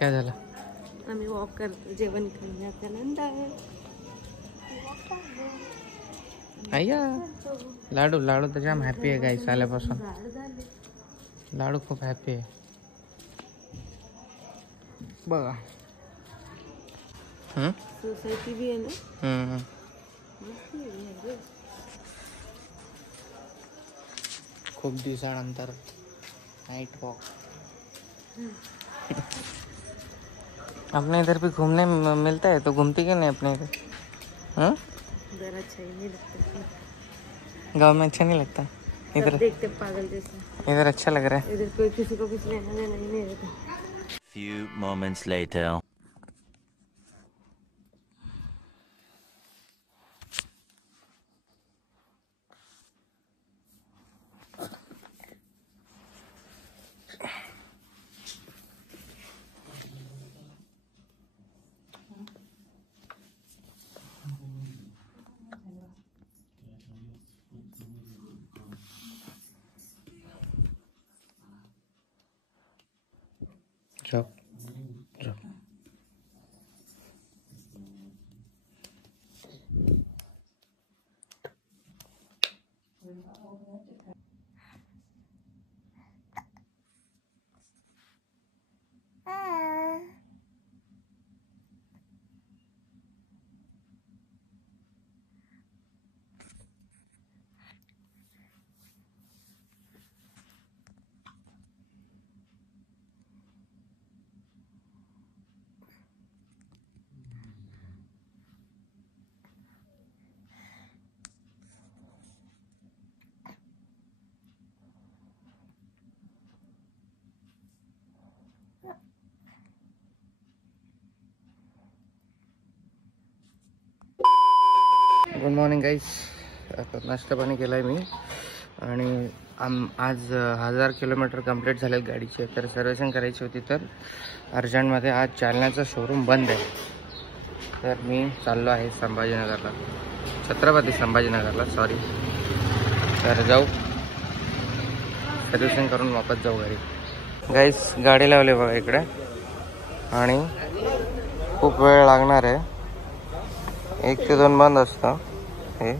काय झालं? आम्ही वॉक करतो जेवण करण्यानंतर. अय्या लाडू लाडू तर जाम हॅपी आहे गाईस आल्यापासून. लाडू खूप हॅपी आहे बघा. सोसायटी भी आहे ना. खूप दिवसानंतर नाइट वॉक. अपने इधर भी घूमने मिलता है तो घूमती क्यों नहीं अपने इधर? जरा अच्छा ही नहीं लगता, गाँव में अच्छा नहीं लगता? इधर देखते पागल जैसे। इधर अच्छा लग रहा है। इधर कोई किसी को कुछ लेना देना ही नहीं रहता। Few moments later. Drop. Drop. Good morning guys. आता नाश्ता पाणी केला आहे मी आणि आज 1000 किलोमीटर कंप्लीट झाले गाडीचे. तर सर्व्हिसिंग करायची होती तर अर्जंटमध्ये आज जालन्याचं शोरूम बंद आहे. तर मी चाललो आहे संभाजीनगरला, छत्रपती संभाजीनगरला सॉरी. तर जाऊ सर्व्हिसिंग करून वापस जाऊ घरी. गाईस गाडी लावली बघा इकडे आणि खूप वेळ लागणार आहे. 1 ते 2 बंद असतं हे.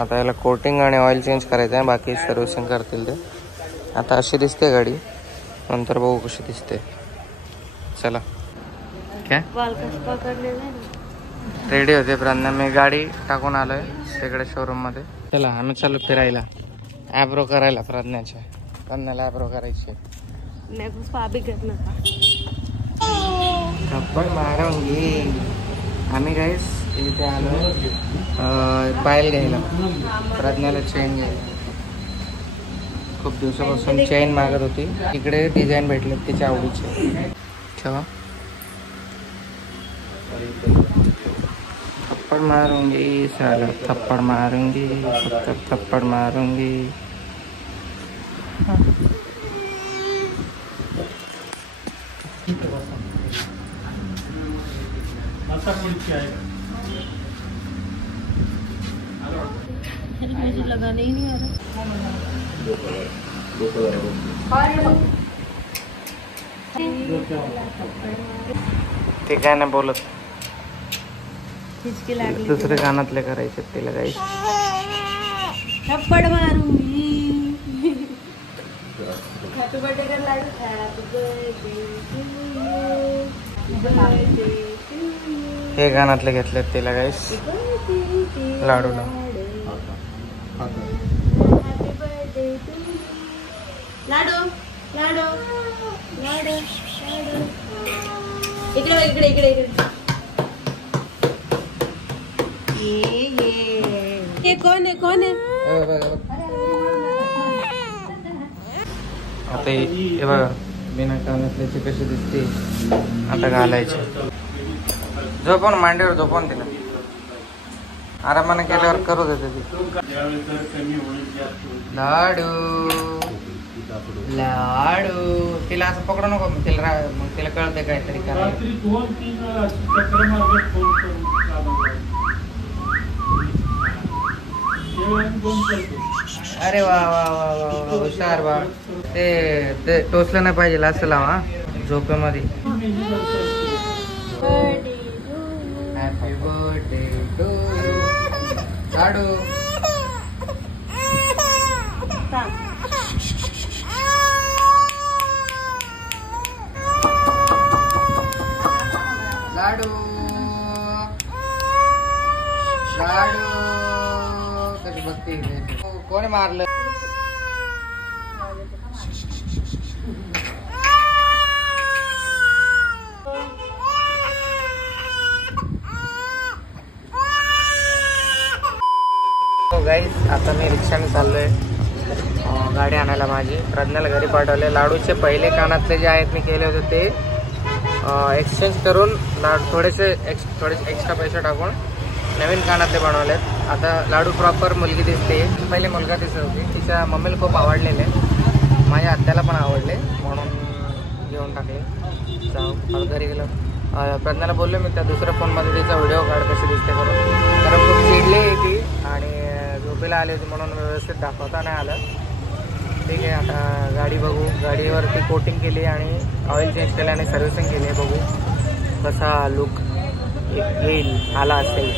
आता याला कोटिंग आणि ऑइल चेंज करायचं आहे, बाकी सर्व्हिसिंग करतील ते. आता अशी दिसते गाडी, नंतर बघू कशी दिसते. चला काय रेडी होते प्रज्ञा. मी गाडी टाकून आलोय तिकडे शोरूम मध्ये. चला आम्ही चालू फिरायला, ॲब्रो करायला. प्रज्ञाच्या प्रज्ञाला ॲब्रो करायची. थप्पड मारूंगी. आम्ही गाईस इथे आलो पायल घ्यायला, प्रज्ञाला चेन घ्यायला. खूप दिवसापासून चेन मागत होती. इकडे डिझाईन भेटले तिच्या आवडीचे. ठेवा. थप्पड मारूंगी साला, थप्पड मारूंगी, थप्पड मारूंगी. मुझे लगाने ही नहीं आ रहा. ते काय नाही बोलत. खिचकी लागली. दुसरे कानातले करायचे तिला काही. थप्पड मारूंगी. हॅपी बर्थडे कर लाडू. Happy birthday. हे कानातले घेतले तिला गाईस लाडूला. लाडू लाडू लाडू लाडू. इकडे इकडे इकडे इकडे. ये कौन है कौन है? आता हे बघा बिना कानातल्याची कशी दिसते. आता घालायची. झोपून मांडीवर झोपून तिला आरामाने केल्यावर करू देते ती. लाडू लाडू. तिला असं पकडू नको मग तिला कळते काहीतरी करायला. अरे वा वा वा वा हुशार बा. ते टोचलं नाही पाहिजे असं लावा झोपेमध्ये. हॅपी बर्थडे टू लाडू. लाडू लाडू कधी बघते कोणी मारलं. गाईस आता मी रिक्षाने चाललोय गाडी आणायला. माझी प्रज्ञाला घरी पाठवले. लाडूचे पहिले कानातले जे आहेत मी केले होते ते एक्सचेंज करून थोडेसे एक्स्ट्रा पैसे टाकून नवीन कानातले बनवलेत. आता लाडू प्रॉपर मुलगी दिसते. पहिले मुलगा दिसत होती. तिच्या मम्मीला खूप आवडलेले, माझ्या आत्याला पण आवडले म्हणून घेऊन टाकले. जाऊ घरी गेलो. प्रज्ञाला बोललो मी त्या दुसऱ्या फोनमध्ये तिचा व्हिडिओ काढ कशी दिसते करून, कारण खूप चिडली ती आणि झोपेला आली होती म्हणून व्यवस्थित दाखवता नाही आलं. ठीक आहे आता गाडी बघू. गाडीवरती कोटिंग केली आणि ऑइल चेंज केलं आणि सर्व्हिसिंग केली. बघू कसा लुक येईल आला असेल.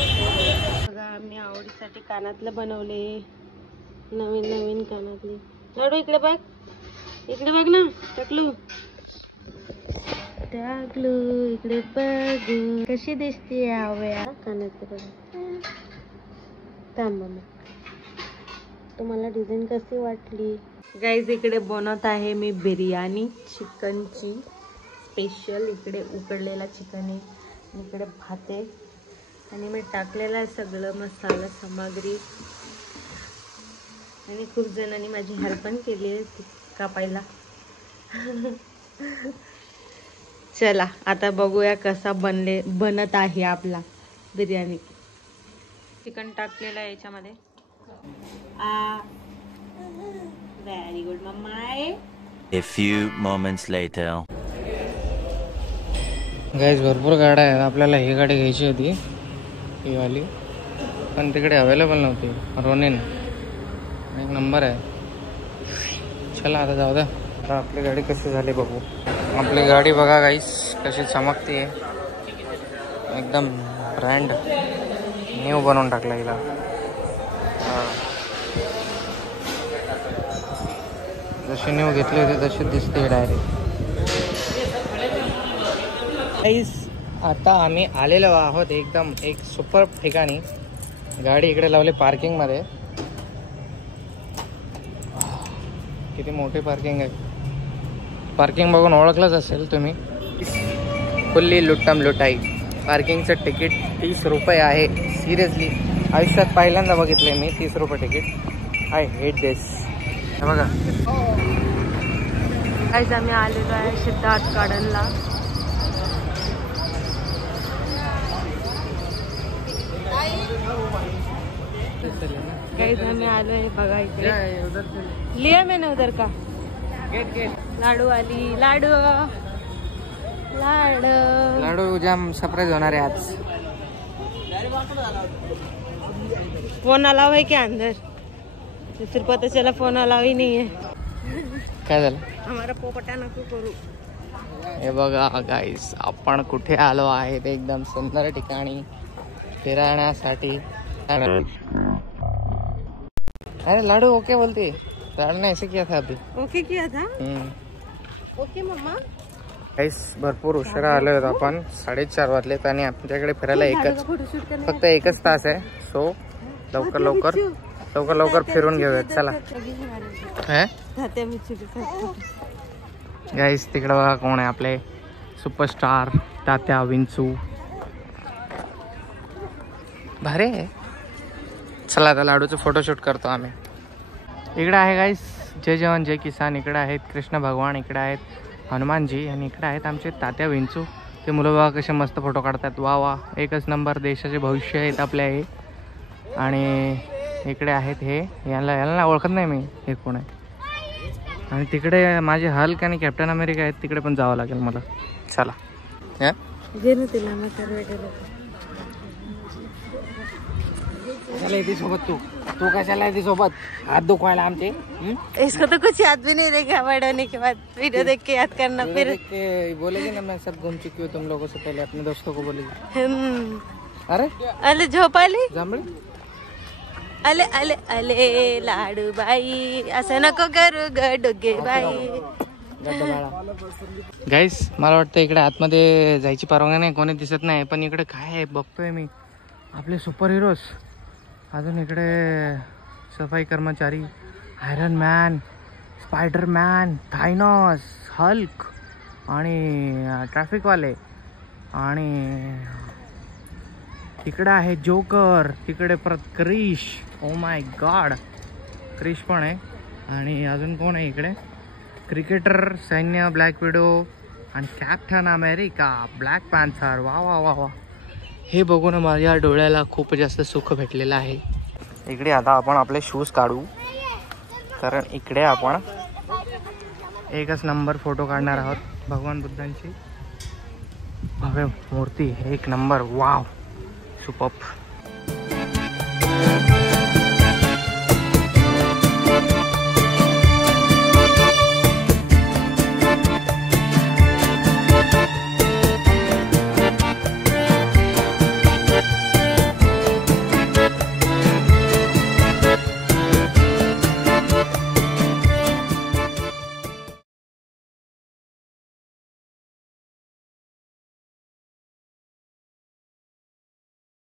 बघा आम्ही आवडीसाठी कानातलं बनवले, नवीन नवीन कानातले. लाडू इकडे बघ, इकडे बघ ना. टाकलू इकडे बघ कशी दिसते आवया कानातलं. थांब मग तुम्हाला डिझाईन कशी वाटली. गाईज इकडे बनवत आहे मी बिर्याणी चिकनची स्पेशल. इकडे उकडलेला चिकन आहे, इकडे भात आहे आणि मी टाकलेलं आहे सगळं मसाला सामग्री. आणि खूप जणांनी माझी हेल्प पण केली आहे कापायला. चला आता बघूया कसा बनत आहे आपला बिर्याणी. चिकन टाकलेलं आहे याच्यामध्ये. व्हेरी गुड मम्मा. A few moments later. Guys भरपूर गाड्या आहेत. आपल्याला ही गाडी घ्यायची होती ही वाली, पण तिकडे अवेलेबल नव्हती. रोनिन एक नंबर आहे. चला आता जाऊ द्या. आता आपली गाडी कशी झाली बघू. आपली गाडी बघा गाईज कशी चमकते आहे. एकदम ब्रँड न्यू बनवून टाकला हिला. जशी न्यू घेतली होती तशी दिसते डायरेक्ट. आता आम्ही आलेलो आहोत एकदम एक सुपर ठिकाणी. गाडी इकडे लावली पार्किंग मध्ये. किती मोठी पार्किंग आहे. पार्किंग बघून ओळखलंच असेल तुम्ही. फुल्ली लुट्टम लुटाई. पार्किंगचं तिकीट 30 रुपये आहे. सिरियसली आयुष्यात पहिल्यांदा बघितलंय मी 30 रुपये तिकीट. आय हेट दिस. बघा आज आम्ही आलेलो आहे सिद्धार्थ गार्डनला. आम्ही आलो आहे बघा इकडे. लिया मैंने उधर का. लाडू आली. लाडू लाडू लाडू जाम सरप्राईज होणार आहे आज. फोन अलाव है क्या अंदर. फिर पता चला फोन अलाव ही नहीं है. काय झालं. हमारा पोपटा नको करू. हे बघा गाईस आपण कुठे आलो आहे. ते एकदम सुंदर ठिकाणी फिरण्यासाठी. अरे लाडू ओके बोलते. लाडू ने ऐसे किया था अभी. ओके किया था. ओके मम्मा. गाईस भरपूर उशिरा आलो होतो आपण. 4:30 वाजलेत आणि आमच्याकडे फिरायला फक्त एकच तास आहे. सो लवकर फिरून घेऊयात. चला. गाईस तिकडे बघा कोण आहे आपले सुपरस्टार तात्या विंचू. भारी आहे. चला आता लाडूचं फोटोशूट करतो आम्ही. इकडे आहे गाईस जय जवान जय किसान. इकडे आहेत कृष्ण भगवान, इकडे आहेत हनुमानजी आणि इकडे आहेत आमचे तात्या विंचू. ते मुलं बघा कसे मस्त फोटो काढतात. वा वा एकच नंबर. देशाचे भविष्य आहेत आपल्या हे. आणि इकडे आहेत हे याला ओळखत नाही मी हे कोण आहे. आणि तिकडे माझे हल्क आणि कॅप्टन अमेरिका आहेत. तिकडे पण जावं लागेल मला. चला. कशाला येते सोबत तू कशाला येते सोबत हाथ दुखवायला आमचे इसको तो कुछ याद भी नहीं रहेगा बड़े होने के बाद वीडियो देख के याद करना फिर बोलेगी ना मैं सब घूम चुकी हूँ तुम लोगों से पहले अपने दोस्तों को बोलेगी अरे अले झोप आली जांभळे अले अले अले लाडू बाई असं नको करू ग डोगे बाई गाईस मला वाटतं इकडे आतमध्ये जायची परवानगी नाही कोणी दिसत नाही पण इकडे काय आहे बघतोय मी आपले सुपर हिरोज अजून इकडे सफाई कर्मचारी Iron Man Spiderman Thanos Hulk आणि ट्रॅफिकवाले आणि तिकडे आहे जोकर तिकडे परत Krrish oh my God Krrish पण आहे आणि अजून कोण आहे इकडे क्रिकेटर सैन्य ब्लॅक विडो आणि कॅप्टन अमेरिका ब्लॅक पॅन्थर वा वा वा वा हे बघून माझ्या डोळ्याला खूप जास्त सुख भेटलेलं आहे. इकडे आता आपण आपले शूज काढू कारण इकडे आपण एकच नंबर फोटो काढणार आहोत भगवान बुद्धांची भव्य मूर्ती एक नंबर वाव सुपर्ब.